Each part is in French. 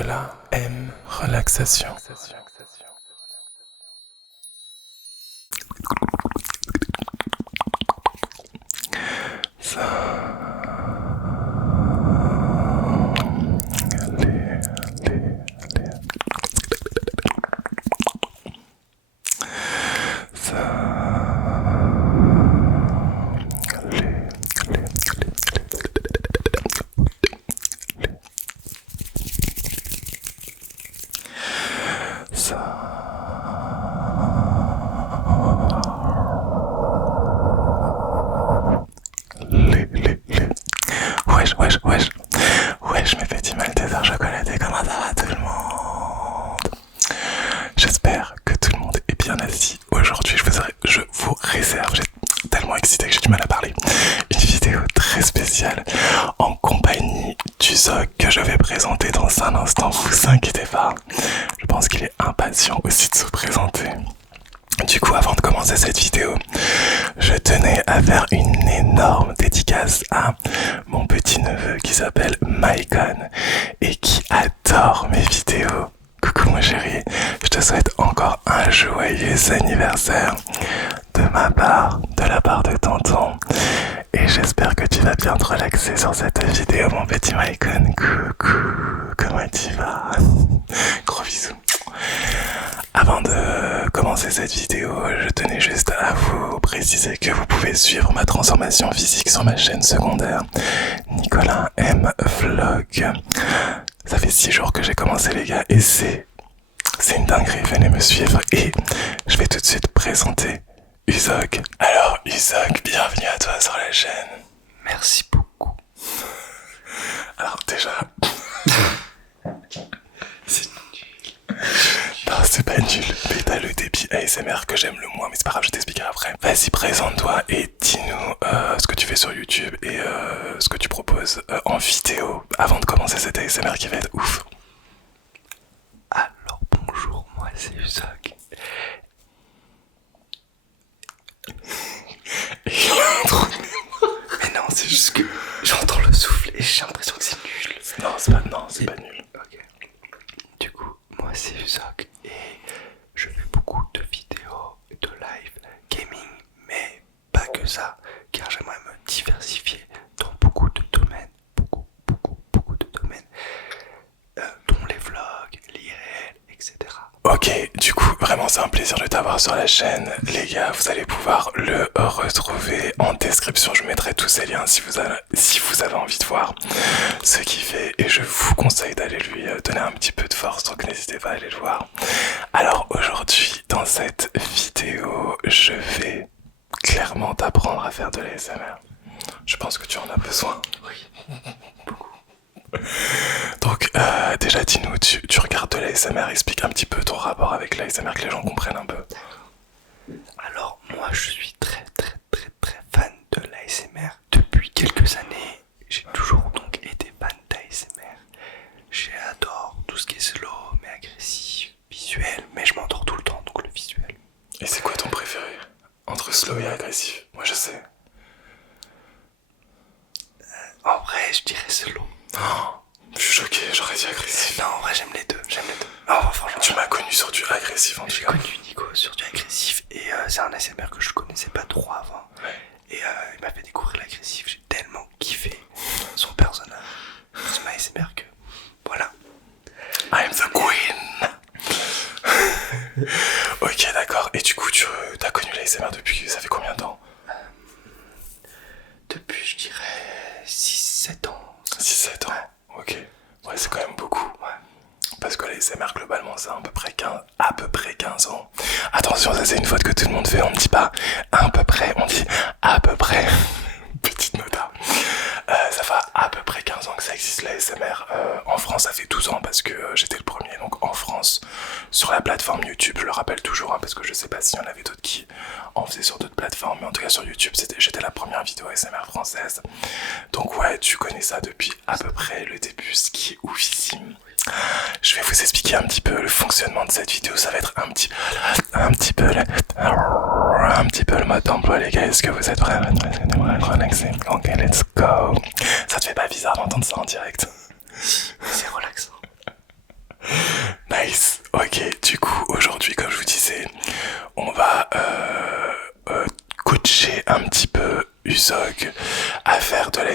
Nicolas aime relaxation. Wesh, mes petits Maltesers chocolatés, comment ça va tout le monde? J'espère que tout le monde est bien assis. Aujourd'hui, je vous réserve, j'ai tellement excité que j'ai du mal à parler, une vidéo très spéciale en compagnie du Zog que je vais présenter dans un instant, vous inquiétez pas. Je pense qu'il est impatient aussi de se présenter. Du coup, avant de commencer cette vidéo, je tenais à faire une énorme dédicace à mon petit neveu qui s'appelle Maicon et qui adore mes vidéos. Coucou mon chéri, je te souhaite encore un joyeux anniversaire de ma part, de la part de tonton. Et j'espère que tu vas bien te relaxer sur cette vidéo, mon petit Maicon. Coucou, comment tu vas? Gros bisous. Avant de commencer cette vidéo, je tenais juste à vous préciser que vous pouvez suivre ma transformation physique sur ma chaîne secondaire Nicolas M Vlog. Ça fait 6 jours que j'ai commencé les gars et c'est une dinguerie, venez me suivre et je vais tout de suite présenter Uzog. Alors Uzog, bienvenue à toi sur la chaîne. Merci beaucoup. Alors déjà... Non, c'est pas nul, mais t'as le débit ASMR que j'aime le moins, mais c'est pas grave, je t'expliquerai après. Vas-y, présente-toi et dis-nous ce que tu fais sur YouTube et ce que tu proposes en vidéo avant de commencer cet ASMR qui va être ouf. Alors bonjour, moi c'est Uzog. Mais non, c'est juste que j'entends le souffle et j'ai l'impression que c'est nul. Non, c'est pas nul. Ok. Du coup, moi c'est Uzog et je fais beaucoup de vidéos, de live, gaming, mais pas que ça, car j'aimerais me diversifier dans beaucoup de domaines, beaucoup de domaines, dont les vlogs, l'IRL, etc. Ok, du coup, vraiment c'est un plaisir de t'avoir sur la chaîne. Les gars, vous allez pouvoir le retrouver en description. Je mettrai tous ces liens si vous avez envie de voir ce qu'il fait. Et je vous conseille d'aller lui donner un petit peu de force, donc n'hésitez pas à aller le voir. Alors aujourd'hui, dans cette vidéo, je vais clairement t'apprendre à faire de l'ASMR. Je pense que tu en as besoin. Oui, beaucoup. Donc déjà dis-nous, tu regardes de l'ASMR, explique un petit peu ton rapport avec l'ASMR, que les gens comprennent un peu. Alors moi je suis très fan de l'ASMR depuis quelques années. J'ai toujours donc été fan d'ASMR. J'adore tout ce qui est slow mais agressif, visuel, mais je m'endors tout le temps donc le visuel. Et c'est quoi ton préféré entre slow et agressif? Moi je sais. En vrai je dirais slow. Oh, je suis choqué, j'aurais dit agressif. Non en vrai j'aime les deux. Non, franchement, tu m'as connu sur du agressif en tout j'ai cas. connu Nico sur du agressif et c'est un ASMR que je connaissais pas trop avant. Ouais. Et il m'a fait découvrir l'agressif, j'ai tellement kiffé son personnage, son ASMR que voilà. I'm the queen. Ok d'accord, et du coup tu as connu l'ASMR depuis, ça fait combien de temps? Depuis je dirais 6-7 ans. 6-7 ans, ok. Ouais c'est quand même beaucoup. Ouais. Parce que l'ASMR globalement c'est à peu près 15 ans. Attention, ça c'est une faute que tout le monde fait, on ne dit pas à peu près, on dit à peu près. Petite nota. Ça fait à peu près 15 ans que ça existe l'ASMR. En France ça fait 12 ans parce que j'étais le premier. Donc en France, sur la plateforme YouTube, je le rappelle toujours, parce que je sais pas s'il y en avait d'autres qui en faisaient sur d'autres plateformes. Mais en tout cas sur YouTube, j'étais la première vidéo ASMR française. Donc ouais, tu connais ça depuis à peu près le début, ce qui est oufissime. Je vais vous expliquer un petit peu le fonctionnement de cette vidéo. Ça va être un petit peu le mode d'emploi, les gars. Est-ce que vous êtes vraiment relaxés? Ok, let's go. Ça te fait pas bizarre d'entendre ça en direct? C'est relaxant.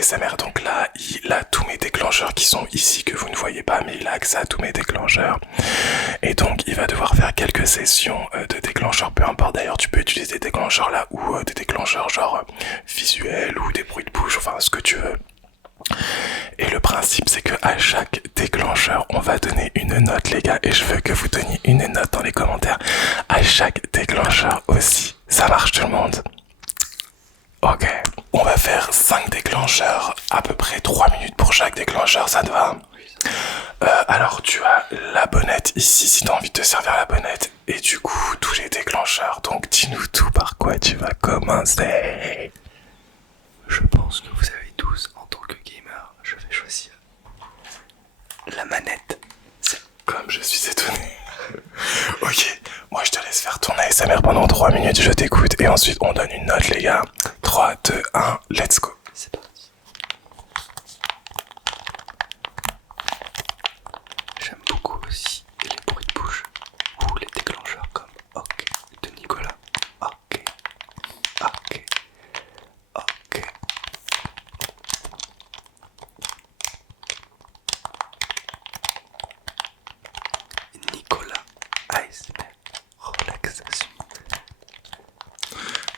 ASMR. Donc là, il a tous mes déclencheurs qui sont ici que vous ne voyez pas, mais il a accès à tous mes déclencheurs. Et donc il va devoir faire quelques sessions de déclencheurs, peu importe d'ailleurs, tu peux utiliser des déclencheurs là ou des déclencheurs genre visuels ou des bruits de bouche, enfin ce que tu veux. Et le principe c'est que à chaque déclencheur on va donner une note les gars, et je veux que vous donniez une note dans les commentaires à chaque déclencheur aussi. Ça marche tout le monde? Ok, on va faire 5 déclencheurs, à peu près 3 minutes pour chaque déclencheur, ça te va? Alors tu as la bonnette ici si tu as envie de te servir la bonnette, et du coup tous les déclencheurs, donc dis-nous tout, par quoi tu vas commencer? Je pense que vous avez tous, en tant que gamer, je vais choisir la manette. Comme je suis étonné. Ok, moi je te laisse faire ton ASMR pendant 3 minutes, je t'écoute, et ensuite on donne une note les gars. 3, 2, 1, let's go. C'est parti. J'aime beaucoup aussi les bruits de bouche ou les déclencheurs comme OK de Nicolas. OK. OK. OK. Nicolas ASMR relaxation.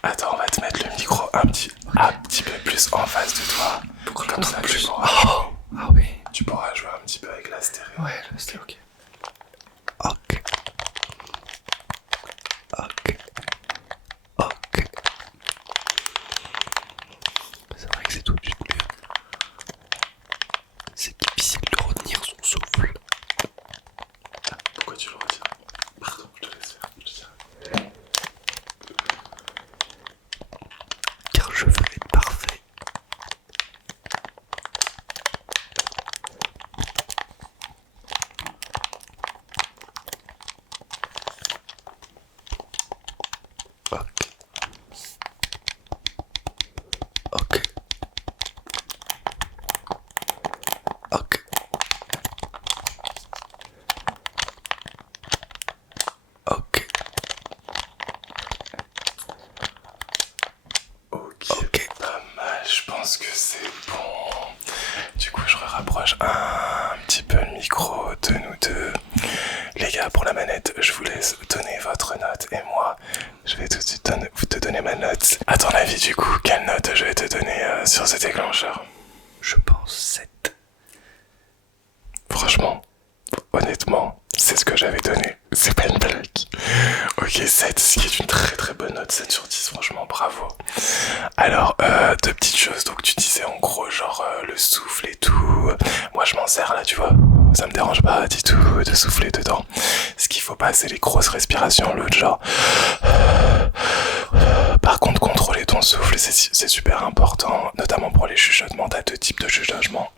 Attends, on va te mettre le micro un petit peu plus en face de toi. Comme ça tu pourras, Ah oui. tu pourras jouer un petit peu avec la stéréo. Ouais, là c'était OK. OK. OK. OK. C'est vrai que c'est tout de suite mieux. C'est difficile de retenir son souffle. Pourquoi tu le retiens? Pardon, je te laisse faire. Je dirais. Car je veux être parfait. Ok. Ok. Ok. Ok. Ok, pas mal, je pense que c'est bon. Du coup, je rapproche un petit peu le micro de nous deux. Les gars, pour la manette, je vous laisse donner votre note, et moi, je vais tout de suite te donner ma note. À ton avis, du coup, quelle note je vais te donner sur ce déclencheur? Je pense 7. Franchement, honnêtement, c'est ce que j'avais donné. C'est pas une blague. Ok, 7, ce qui est une très très bonne note, 7 sur 10, franchement, bravo. Alors, deux petites choses, donc tu disais en gros, genre le souffle et tout. Moi je m'en sers là, tu vois, ça me dérange pas du tout de souffler dedans. Ce qu'il faut pas, c'est les grosses respirations, l'autre genre. Par contre, contrôler ton souffle, c'est super important, notamment pour les chuchotements. T'as deux types de chuchotements.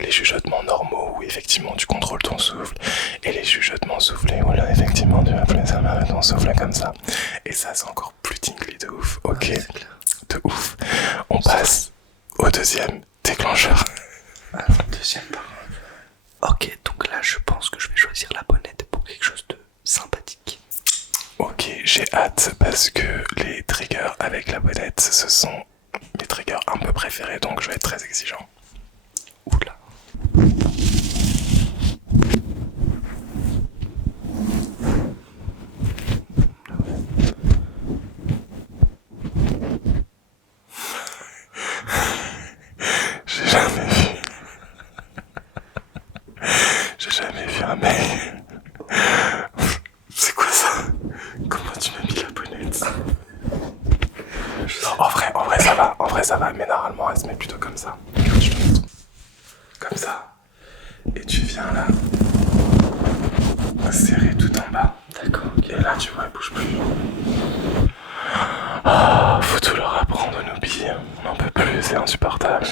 Les chuchotements normaux où effectivement tu contrôles ton souffle, et les chuchotements soufflés où là effectivement tu vas plus avec ton souffle comme ça. Et ça c'est encore plus tingly de ouf. Ok, Ouais, de ouf. On passe au deuxième déclencheur. Alors, deuxième part. Ok, donc là je pense que je vais choisir la bonnette pour quelque chose de sympathique. Ok, j'ai hâte parce que les triggers avec la bonnette, ce sont mes triggers un peu préférés, donc je vais être très exigeant. Oula. J'ai jamais vu. J'ai jamais vu un mec. C'est quoi ça? Comment tu m'as mis la bonnette? Non, en vrai ça va, mais normalement elle se met plutôt comme ça. Regarde, je te montre. Comme ça. Et tu viens là, serrer tout en bas. D'accord. Et là tu vois, elle bouge plus. Ah, faut tout leur apprendre, Noobi. On n'en peut plus, c'est insupportable.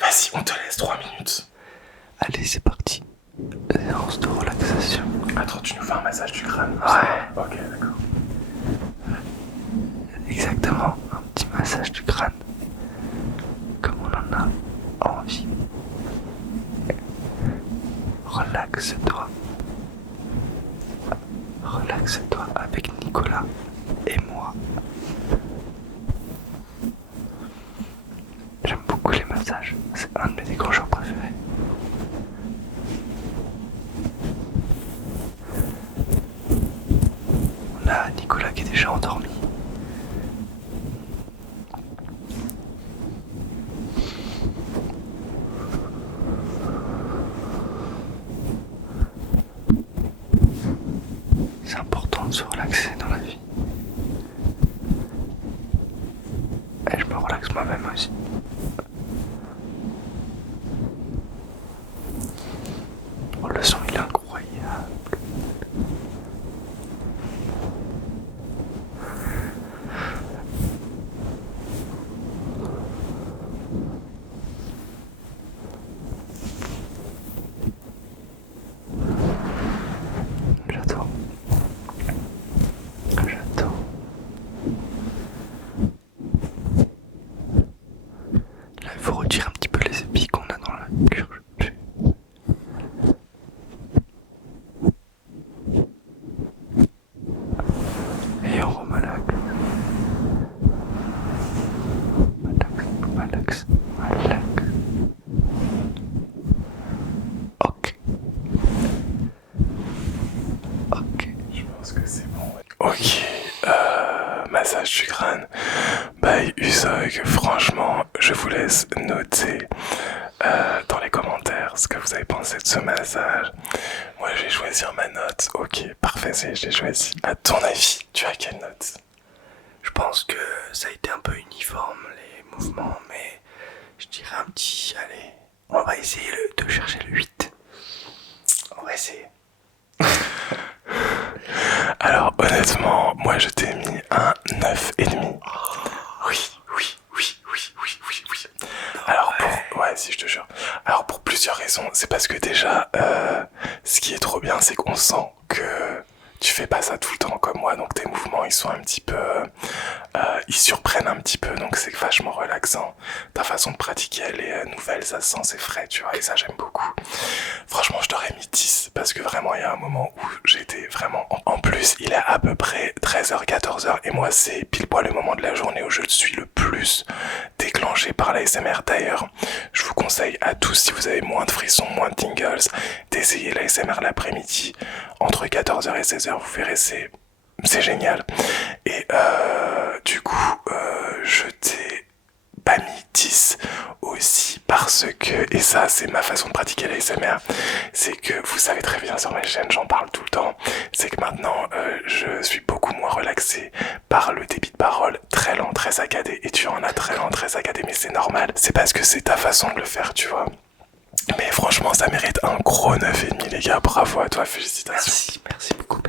Vas-y, on te laisse 3 minutes. Allez, c'est parti. Séance de relaxation. Attends, tu nous fais un massage du crâne? Ouais. Ok, d'accord. Exactement, un petit massage du crâne. Comme on en a envie. Relaxe-toi. Relaxe-toi avec Nicolas et moi. massage, c'est un de mes déclencheurs préférés. On a Nicolas qui est déjà endormi. C'est important de se relaxer dans la vie. Et je me relaxe moi-même aussi. Oh, le son il est incroyable. J'adore. J'adore. Là, il faut retirer un petit peu les épis qu'on a dans la curve. Et on remalaxe. Malaxe, malaxe. Ok. Ok. Je pense que c'est bon. Ok, massage du crâne by Usog. Franchement, je vous laisse noter dans les commentaires ce que vous avez pensé de ce massage. Moi, je vais choisir ma note. Ok, parfait, j'ai choisi. À ton avis, tu as quelle note? Je pense que ça a été un peu uniforme les mouvements, mais je dirais un petit. Allez, on va essayer de chercher le 8. On va essayer. Alors, honnêtement, moi je t'ai mis un 9,5. Oui. Alors ouais, si je te jure. Alors pour plusieurs raisons, c'est parce que déjà, ce qui est trop bien, c'est qu'on sent que tu fais pas ça tout le temps comme moi, donc tes mouvements ils sont un petit peu, ils surprennent un petit peu, donc c'est vachement relaxant. Ta façon de pratiquer elle est nouvelle, ça se sent, c'est frais, tu vois, et ça j'aime beaucoup. Franchement, je t'aurais mis 10 parce que vraiment il y a un moment où j'étais vraiment en plus, il est à peu près 13h, 14h et moi c'est pile poil le moment de la journée où je suis le plus déclenché par l'ASMR. D'ailleurs, je vous conseille à tous, si vous avez moins de frissons, moins de tingles, d'essayer l'ASMR l'après-midi entre 14h et 16h, vous verrez, c'est génial. Et du coup, je t'ai pas mis 10 aussi parce que, et ça c'est ma façon de pratiquer l'ASMR, c'est que vous savez très bien sur ma chaîne, j'en parle tout le temps, c'est que maintenant je suis beaucoup moins relaxé par le débit de parole très lent, très saccadé, et tu en as très lent, très saccadé, mais c'est normal, c'est parce que c'est ta façon de le faire, tu vois. Mais franchement ça mérite un gros 9,5 les gars, bravo à toi, félicitations. Merci beaucoup.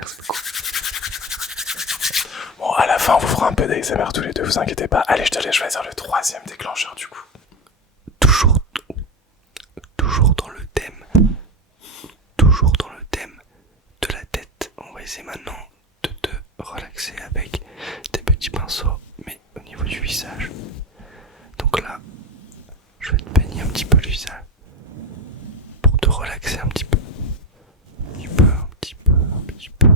Bon, à la fin on vous fera un peu d'ASMR tous les deux, vous inquiétez pas. Allez, je te laisse choisir le troisième déclencheur du coup. Toujours dans le thème de la tête. On va essayer maintenant de te relaxer avec des petits pinceaux, mais au niveau du visage. Donc là, je vais te peigner un petit peu le visage pour te relaxer un petit peu. Un petit peu.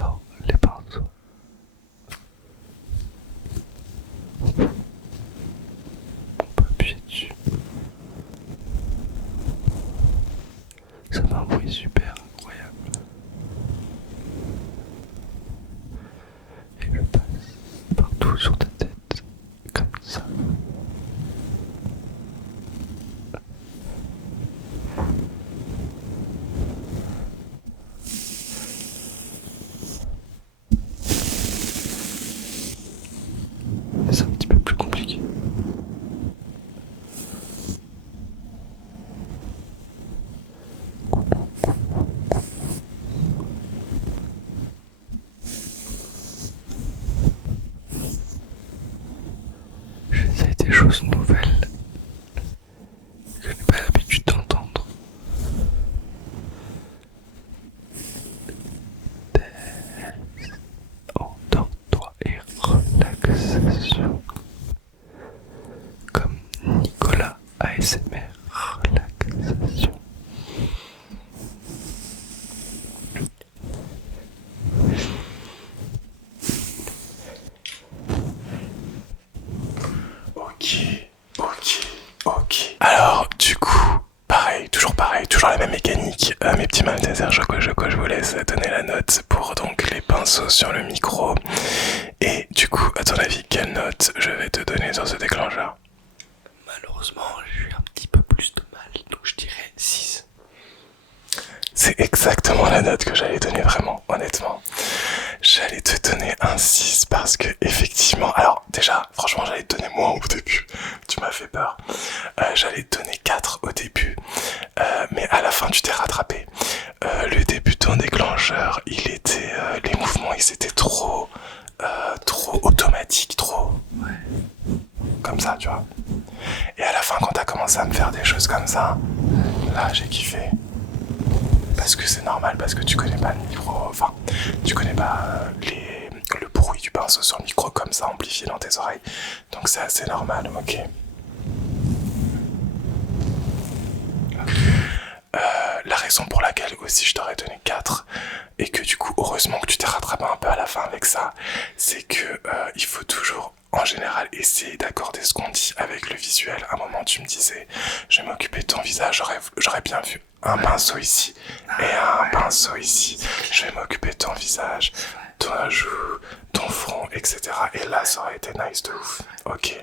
Alors, les pinceaux. On peut appuyer dessus. Ça fait un bruit super incroyable. Et je passe partout sur ta tête, comme ça. C'est un petit peu plus compliqué. pinceau sur le micro. Et du coup, à ton avis, quelle note je vais te donner sur ce déclencheur? Malheureusement, j'ai eu un petit peu plus de mal, donc je dirais 6. C'est exactement la note que j'allais donner, vraiment, honnêtement. J'allais te donner un 6 parce que effectivement, alors déjà, franchement, j'allais te donner moins au début. Tu m'as fait peur. J'allais te donner 4 au début, mais à la fin, tu t'es rattrapé. Le début de ton déclencheur, il était, les mouvements, ils étaient trop automatiques, trop, comme ça, tu vois. Et à la fin, quand t'as commencé à me faire des choses comme ça, là, j'ai kiffé. Parce que c'est normal, parce que tu connais pas le micro, enfin, tu connais pas le bruit du pinceau sur le micro comme ça amplifié dans tes oreilles. Donc c'est assez normal, ok. La raison pour laquelle aussi je t'aurais donné 4 et que du coup heureusement que tu t'es rattrapé un peu à la fin avec ça, c'est que il faut toujours en général essayer d'accorder ce qu'on dit avec le visuel. À un moment tu me disais je vais m'occuper de ton visage, j'aurais bien vu un pinceau ici et un pinceau ici, je vais m'occuper de ton visage, ton joue, ton front, etc. Et là ça aurait été nice de ouf. Ok.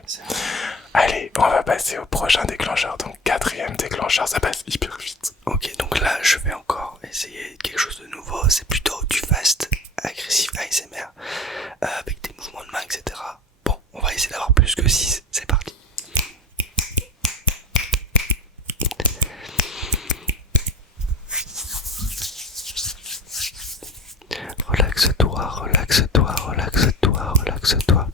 Allez, on va passer au prochain déclencheur. Donc 4e déclencheur, ça passe hyper vite. Ok, donc là je vais encore essayer quelque chose de nouveau, c'est plutôt du fast agressif ASMR avec des mouvements de main, etc. Bon, on va essayer d'avoir plus que 6, c'est parti. Relaxe-toi, relaxe-toi, relaxe-toi, relaxe-toi.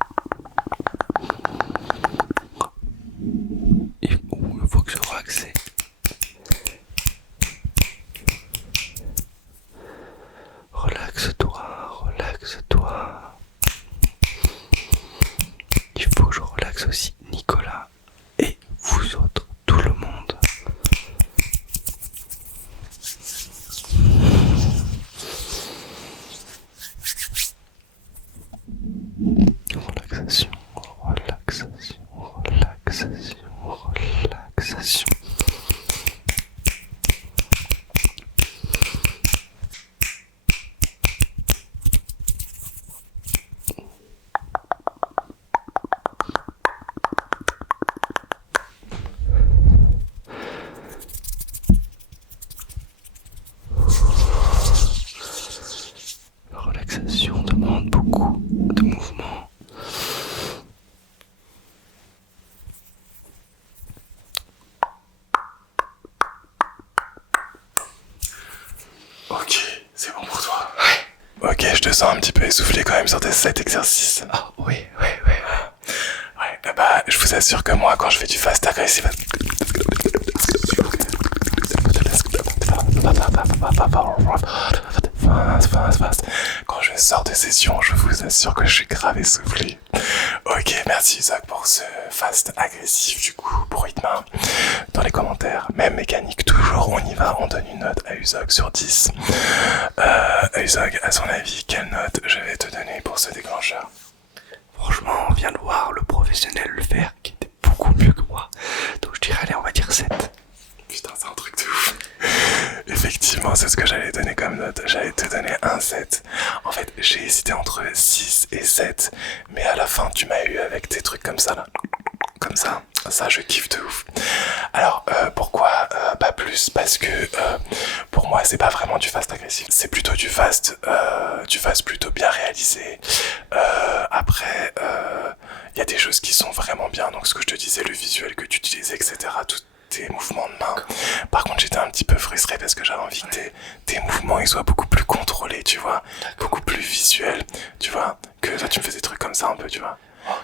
Il faut que je relaxe. Relaxe-toi, relaxe-toi. Il faut que je relaxe aussi Nicolas et vous autres, tout le monde. Relaxation, relaxation, relaxation, relaxation. La relaxation demande beaucoup de mouvements. Ok, c'est bon pour toi. Ouais. Ok, je te sens un petit peu essoufflé quand même sur tes 7 exercices. Ah oui. Ouais, bah je vous assure que moi quand je fais du fast agressif, quand je sors de session, je vous assure que je suis grave essoufflé. Ok, merci Isaac pour ce fast agressif du coup, bruit de main dans les commentaires. Même mécanique toujours, on y va, on donne une note à Usog sur 10. Usog, à son avis, quelle note je vais te donner pour ce déclencheur? Franchement, on vient de voir le professionnel le faire qui était beaucoup mieux que moi. Donc je dirais allez, on va dire 7. Putain, c'est un truc de ouf. Effectivement, c'est ce que j'allais donner comme note. J'allais te donner un 7. En fait, j'ai hésité entre 6 et 7. Mais à la fin, tu m'as eu avec tes trucs comme ça, là. Comme ça. Ça, je kiffe de ouf. Alors, pourquoi pas plus? Parce que pour moi, c'est pas vraiment du fast agressif. C'est plutôt du fast plutôt bien réalisé. Après, il y a des choses qui sont vraiment bien. Donc, ce que je te disais, le visuel que tu utilisais, etc. Tout tes mouvements de main. Par contre, j'étais un petit peu frustré parce que j'avais envie que tes mouvements ils soient beaucoup plus contrôlés, tu vois, beaucoup plus visuels, tu vois, que là tu me fais des trucs comme ça un peu, tu vois,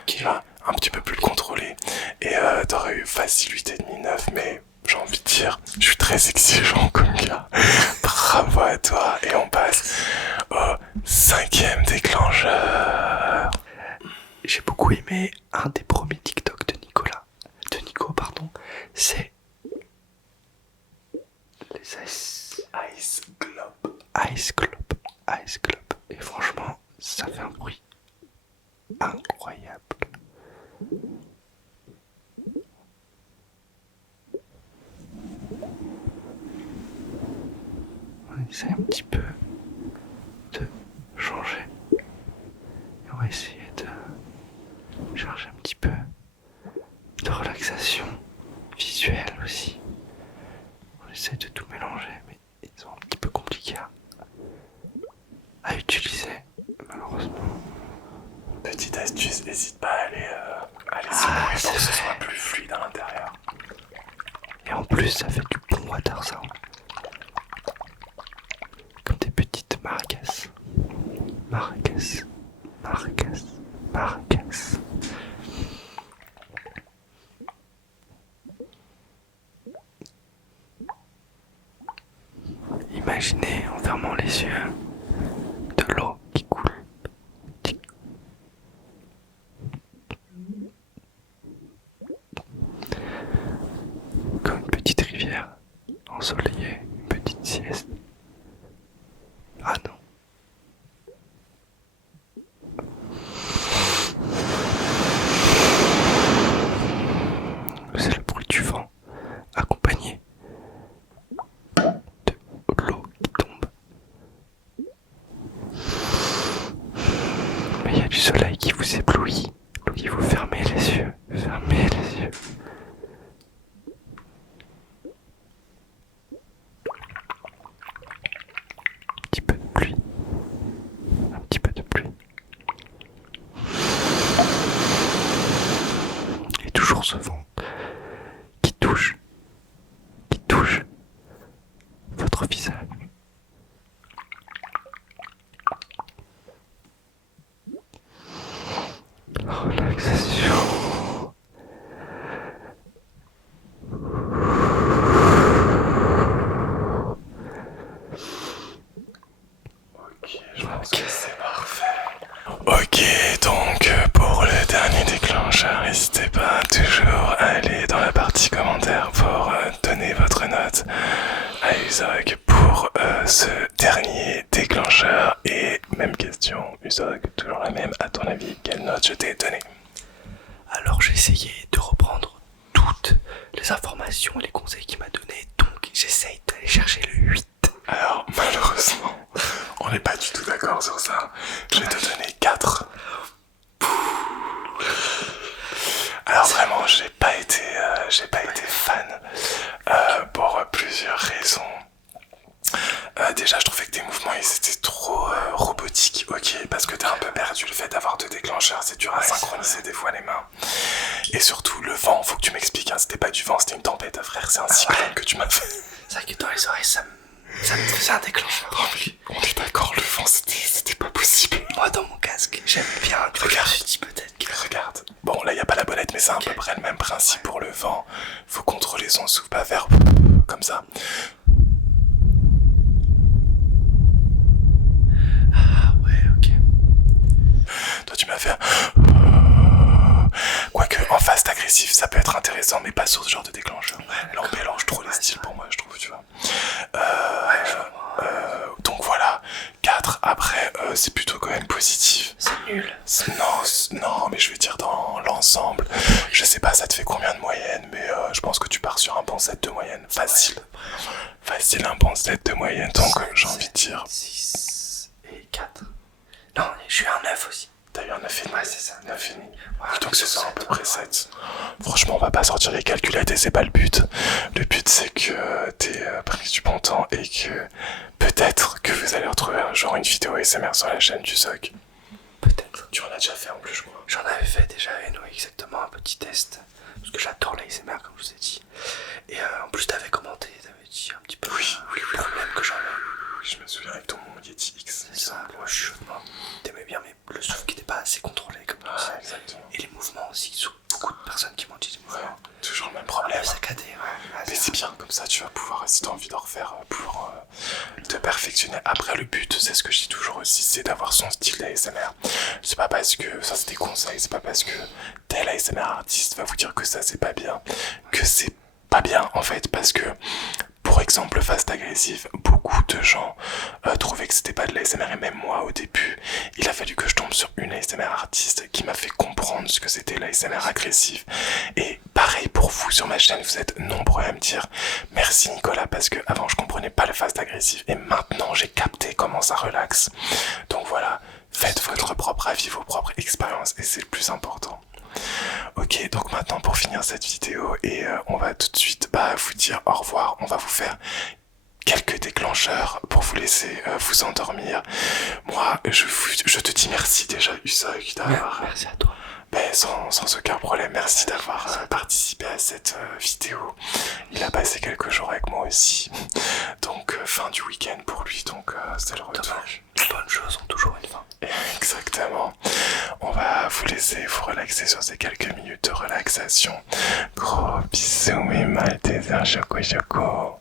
tu vois, un petit peu plus contrôlé. Et t'aurais eu facile 8,5, 9, mais j'ai envie de dire, je suis très exigeant comme gars. Bravo à toi. Et on passe au 5e déclencheur. J'ai beaucoup aimé un des premiers TikTok de Nico, pardon, c'est les Ice Globe. Ice Globe. Et franchement, ça fait un bruit incroyable. On essaie un petit peu de changer. n'hésite pas à aller secouer pour que ce soit plus fluide à l'intérieur. Et en plus, ça fait du bon water sound. Comme des petites maracas. Maracas. Maracas. Maracas. Imaginez en fermant les yeux de l'eau qui coule. Comme une petite rivière ensoleillée, une petite sieste. Ah non. C'est le bruit du vent accompagné de l'eau qui tombe. Mais il y a du soleil qui vous éblouit. Il faut fermer les yeux. Fermez les yeux. Un petit peu de pluie. Un petit peu de pluie. Et toujours ce vent qui touche votre visage. Relaxation. Ok, je pense que c'est parfait. Ok, donc pour le dernier déclencheur, n'hésitez pas toujours à aller dans la partie commentaire pour donner votre note à Usog pour ce dernier déclencheur. Et même question, Usog, toujours la même, à ton avis, quelle note je t'ai donnée? Alors j'ai essayé de reprendre toutes les informations et les conseils qu'il m'a donnés, donc j'essaye d'aller chercher le 8. Alors malheureusement, on n'est pas du tout d'accord sur ça. Je vais te donner 4. Alors vraiment, j'ai pas été fan pour plusieurs raisons. Déjà, je trouvais que tes mouvements ils étaient trop robotiques, ok, parce que t'es un peu perdu. Le fait d'avoir 2 déclencheurs, c'est dur à synchroniser des fois les mains. Et surtout, le vent, faut que tu m'expliques, hein, c'était pas du vent, c'était une tempête, frère, c'est un cyclone que tu m'as fait. C'est vrai que dans les oreilles, ça me faisait un déclencheur. Oh, mais on est d'accord, le vent, c'était pas possible. Moi, dans mon casque, j'aime bien. Regarde, je me suis dit peut-être que... Regarde, bon là y a pas la bonnette, mais c'est à peu près le même principe pour le vent. Faut contrôler son souffle, pas faire comme ça. Ah ouais, ok. Toi tu m'as fait quoique en fast agressif ça peut être intéressant, mais pas sur ce genre de déclencheur. Là on mélange trop les styles pour moi, je trouve, tu vois. Donc voilà, 4 après c'est plutôt quand même positif. C'est nul. Non, mais je veux dire dans l'ensemble, je sais pas ça te fait combien de moyenne, mais je pense que tu pars sur un bon 7 de moyenne, facile. Facile, un bon 7 de moyenne, donc j'ai envie de dire... 6 et 4. Non, j'ai eu un 9 aussi. T'as eu un 9,5. Ouais, c'est ça, 9,5. Ouais, Donc c'est ça à peu près 7. Franchement, on va pas sortir les calculettes et c'est pas le but. Le but c'est que t'aies pris du bon temps et que peut-être que vous allez retrouver un jour une vidéo ASMR sur la chaîne du Zog. Peut-être. Tu en as déjà fait en plus, je crois. J'en avais fait déjà une, oui, exactement, un petit test. Parce que j'adore l'ASMR, comme je vous ai dit. Et en plus, t'avais commenté, t'avais dit un petit peu le problème que j'avais. Oui, je me souviens avec ton Yeti X. C'est ça, moi je t'aimais bien, mais le souffle qui n'était pas assez contrôlé, comme tu disais. Exactement. Et les mouvements aussi, beaucoup de personnes qui m'ont dit des mouvements. Toujours le même problème. Saccadé, ouais. Mais c'est bien, comme ça tu vas pouvoir, si t'as envie d'en refaire, pour te perfectionner. Après, le but, c'est ce que je dis toujours aussi, c'est d'avoir son style d'ASMR. C'est pas parce que, ça c'est des conseils, c'est pas parce que tel ASMR artiste va vous dire que ça c'est pas bien, que c'est pas bien en fait, parce que pour exemple, fast agressif, beaucoup de gens trouvaient que c'était pas de l'ASMR, et même moi au début, il a fallu que je tombe sur une ASMR artiste qui m'a fait comprendre ce que c'était l'ASMR agressif. Et pareil pour vous sur ma chaîne, vous êtes nombreux à me dire merci Nicolas, parce que avant je comprenais pas le fast agressif et maintenant j'ai capté comment ça relaxe. Donc voilà, faites votre propre avis, vos propres expériences et c'est le plus important. Ok, donc maintenant pour finir cette vidéo et on va tout de suite vous dire au revoir. On va vous faire quelques déclencheurs pour vous laisser vous endormir. Moi, je te dis merci déjà Usog d'avoir Merci à toi. Ben, sans aucun problème, merci d'avoir participé à cette vidéo. Il a passé quelques jours avec moi aussi. Donc fin du week-end pour lui, donc c'est le retour. Dommage. Les bonnes choses ont toujours une fin. Exactement. On va vous laisser vous relaxer sur ces quelques minutes de relaxation. Gros bisous et mal des choco choco.